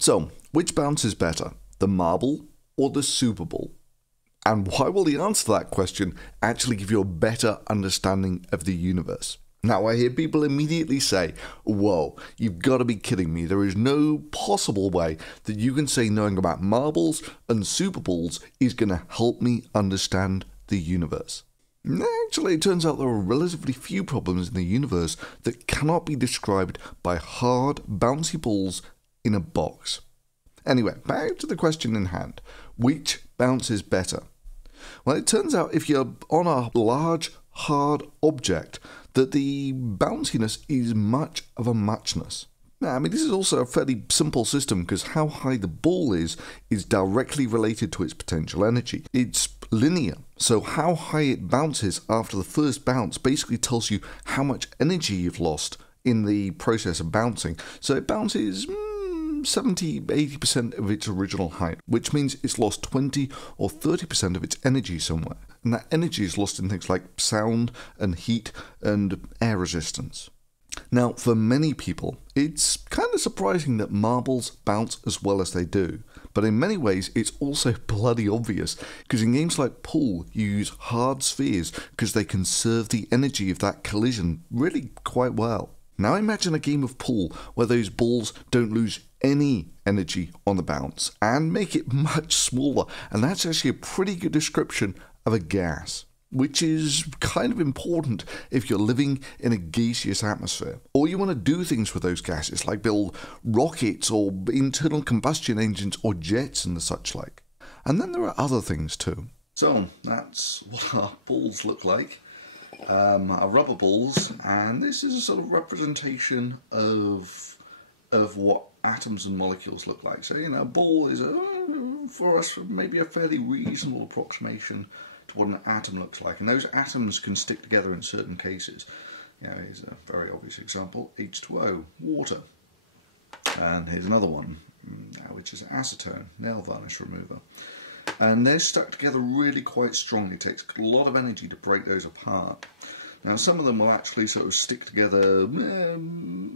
So, which bounce is better, the marble or the Super Bowl? And why will the answer to that question actually give you a better understanding of the universe? Now, I hear people immediately say, whoa, you've got to be kidding me. There is no possible way that you can say knowing about marbles and Super Bowls is going to help me understand the universe. Actually, it turns out there are relatively few problems in the universe that cannot be described by hard, bouncy balls in a box. Anyway, back to the question in hand. Which bounce is better? Well, it turns out if you're on a large, hard object, that the bounciness is much of a muchness. Now, I mean, this is also a fairly simple system because how high the ball is directly related to its potential energy. It's linear, so how high it bounces after the first bounce basically tells you how much energy you've lost in the process of bouncing. So it bounces 70-80% of its original height, which means it's lost 20 or 30% of its energy somewhere. And that energy is lost in things like sound and heat and air resistance. Now, for many people, it's kind of surprising that marbles bounce as well as they do. But in many ways, it's also bloody obvious, because in games like pool, you use hard spheres because they conserve the energy of that collision really quite well. Now imagine a game of pool where those balls don't lose any energy on the bounce and make it much smaller, and that's actually a pretty good description of a gas, which is kind of important if you're living in a gaseous atmosphere, or you want to do things with those gases like build rockets or internal combustion engines or jets and the such like. And then there are other things too. So that's what our balls look like. Are rubber balls, and this is a sort of representation of what atoms and molecules look like. So, you know, a ball is for us maybe a fairly reasonable approximation to what an atom looks like, and those atoms can stick together in certain cases. You know, here's a very obvious example: H2O, water, and here's another one, which is acetone, nail varnish remover. And they're stuck together really quite strongly. It takes a lot of energy to break those apart. Now, some of them will actually sort of stick together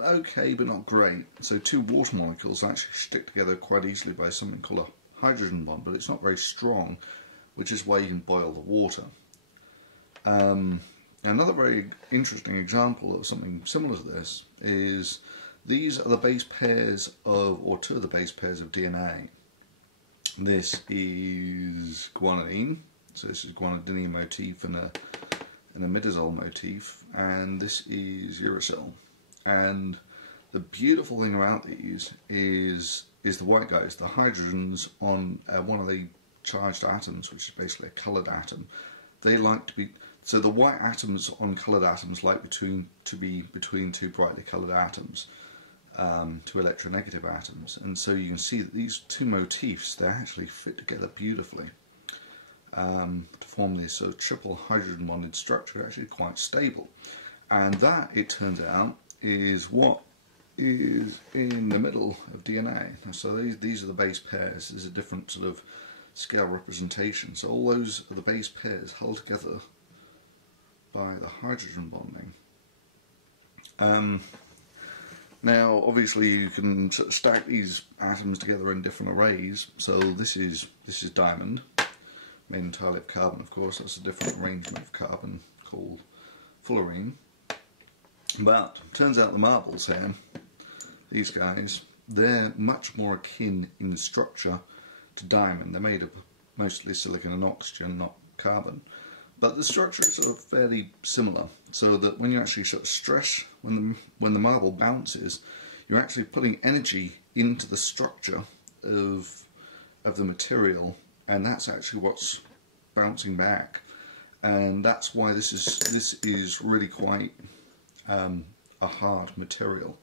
okay, but not great. So two water molecules actually stick together quite easily by something called a hydrogen bond, but it's not very strong, which is why you can boil the water. Another very interesting example of something similar to this is these are the base pairs of, or two of the base pairs of DNA. This is guanidine, so this is guanidinium motif and a imidazole motif, and this is uracil. And the beautiful thing about these is the white guys, the hydrogens on one of the charged atoms, which is basically a coloured atom. They like to be, so the white atoms on coloured atoms like to be between two brightly coloured atoms. Two electronegative atoms, and so you can see that these two motifs, they actually fit together beautifully to form this sort of triple hydrogen bonded structure, actually quite stable. And that, it turns out, is what is in the middle of DNA. So these are the base pairs. There's a different sort of scale representation. So all those are the base pairs held together by the hydrogen bonding. Now, obviously, you can sort of stack these atoms together in different arrays. So this is diamond, made entirely of carbon, of course. That's a different arrangement of carbon called fullerene. But it turns out the marbles here, these guys, they're much more akin in the structure to diamond. They're made of mostly silicon and oxygen, not carbon. But the structure is sort of fairly similar, so that when you actually sort of stress, when the marble bounces, you're actually putting energy into the structure of the material, and that's actually what's bouncing back. And that's why this is really quite a hard material.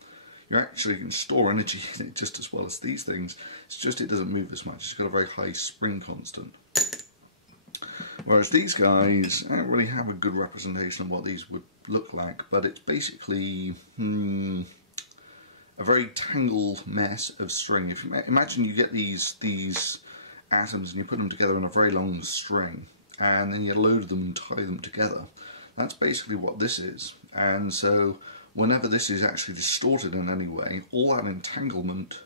You actually can store energy in it just as well as these things. It's just it doesn't move as much. It's got a very high spring constant. Whereas these guys, I don't really have a good representation of what these would look like, but it's basically a very tangled mess of string. If you imagine you get these atoms and you put them together in a very long string, and then you load them and tie them together, that's basically what this is. And so whenever this is actually distorted in any way, all that entanglement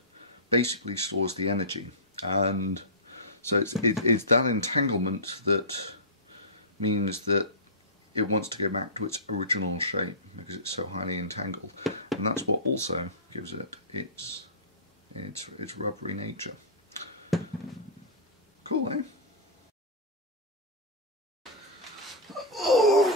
basically stores the energy. And so it's that entanglement that means that it wants to go back to its original shape because it's so highly entangled, and that's what also gives it its rubbery nature. Cool, eh? Oh!